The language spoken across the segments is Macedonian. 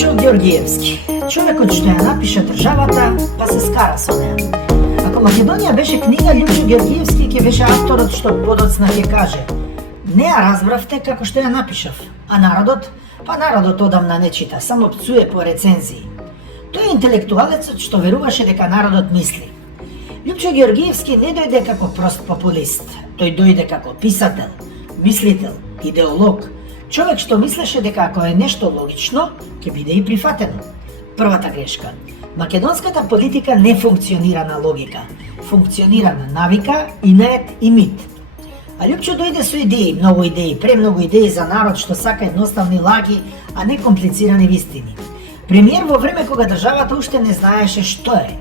Лјупчо Ѓоргиевски, човекот што ја напиша државата, па се скара со неа. Ако Македонија беше книга, Лјупчо Ѓоргиевски ќе беше авторот што подоцна ќе каже: не ја разбравте како што ја напишав, а народот одамна не чита, само пцуе по рецензии. Тој е интелектуалецот што веруваше дека народот мисли. Лјупчо Ѓоргиевски не дојде како прост популист, тој дојде како писател, мислител, идеолог, човек што мислеше дека ако е нешто логично, ќе биде и прифатено. Првата грешка. Македонската политика не функционира на логика, функционира на навика, инет и мит. А Лјупчо дојде со идеи, премногу идеи за народ што сака едноставни лаги, а не комплицирани вистини. Премиер во време кога државата уште не знаеше што е.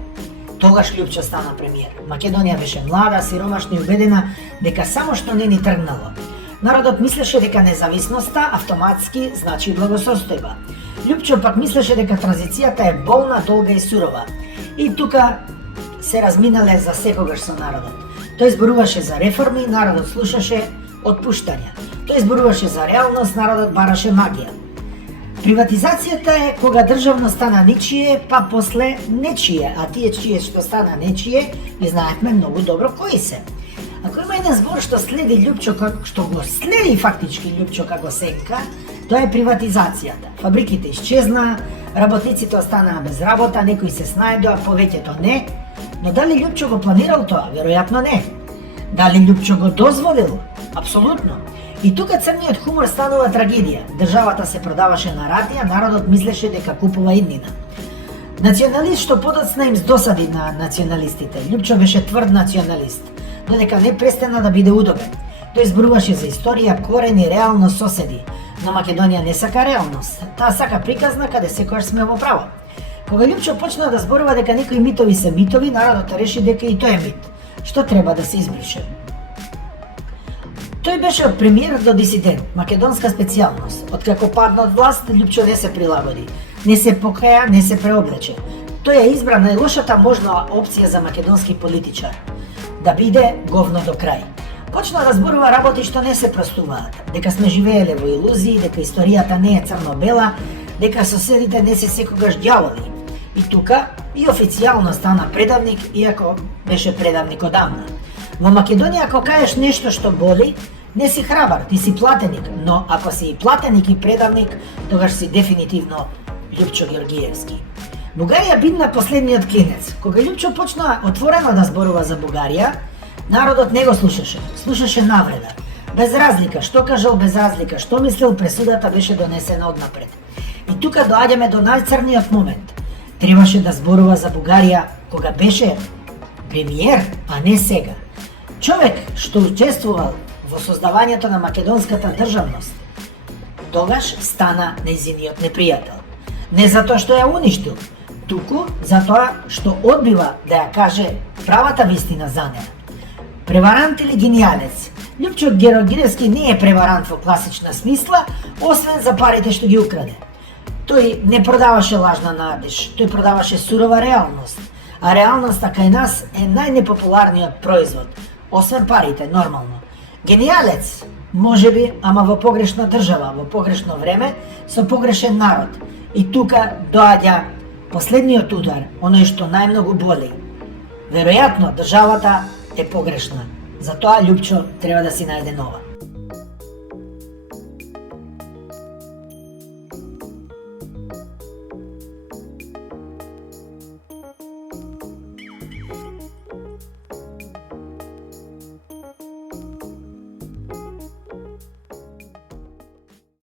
Тогаш Лјупчо стана премиер. Македонија беше млада, сиромашна и убедена дека само што не ни тргнало. Народот мислеше дека независноста автоматски значи благосостојба. Лјупчо пак мислеше дека транзицијата е болна, долга и сурова. И тука се разминале за секогаш со народот. Тој зборуваше за реформи, народот слушаше отпуштања. Тој зборуваше за реалност, народот бараше магија. Приватизацијата е кога државно стана ничие, па после нечие, а тие чие што стана нечие, ги знаевме многу добро кои се. Ако има еден збор што следи Лјупчо, што го следи фактички Лјупчо како сенка, тоа е приватизацијата. Фабриките исчезна, работниците останаа без работа, некои се снајдоа, повеќето не. Но дали Лјупчо го планирал тоа? Веројатно не. Дали Лјупчо го дозволил? Апсолутно. И тука црниот хумор станува трагедија. Државата се продаваше на рати, а народот мислеше дека купува иднина. Националист што подоцна им досади на националистите. Лјупчо беше тврд националист, додека не престана да биде удобен. Тој зборуваше за историја, корени, реалност, соседи. Но Македонија не сака реалност. Таа сака приказна каде секојаш сме во право. Кога Лјупчо почна да зборува дека некои митови се митови, народот реши дека и тој е мит, што треба да се избрише. Тој беше од премиер до дисидент, македонска специјалност. Откако падна од власт, Лјупчо не се прилагоди, не се покаја, не се преоблече. Тој ја избра најлошата можна опција за македонски политичар, да биде говно до крај. Почна да зборува работи што не се простуваат, дека сме живееле во илузии, дека историјата не е црно-бела, дека соседите не се секогаш ѓаволи. И тука и официјално стана предавник, иако беше предавник одамна. Во Македонија ако кажеш нешто што боли, не си храбар, ти си платеник, но ако си и платеник и предавник, тогаш си дефинитивно Лјупчо Ѓоргиевски. Бугарија бидна последниот клинец. Кога Лјупчо почна отворено да зборува за Бугарија, народот не го слушаше навреда. Без разлика што кажал, без разлика што мислел, пресудата беше донесена однапред. И тука доаѓаме до најцрниот момент. Требаше да зборува за Бугарија кога беше премиер, а не сега. Човек што учествувал во создавањето на македонската државност, тогаш стана нејзиниот непријател. Не затоа што ја уништил, туку затоа што одбива да ја каже правата вистина за неа. Преварант или гениалец? Лјупчо Ѓоргиевски не е преварант во класична смисла, освен за парите што ги украде. Тој не продаваше лажна надеж, тој продаваше сурова реалност. А реалноста кај нас е најнепопуларниот производ, освен парите, нормално. Гениалец, можеби, ама во погрешна држава, во погрешно време, со погрешен народ. И тука доаѓа последниот удар, оној што најмногу боли. Веројатно, државата е погрешна. Затоа Лјупчо треба да си најде нова.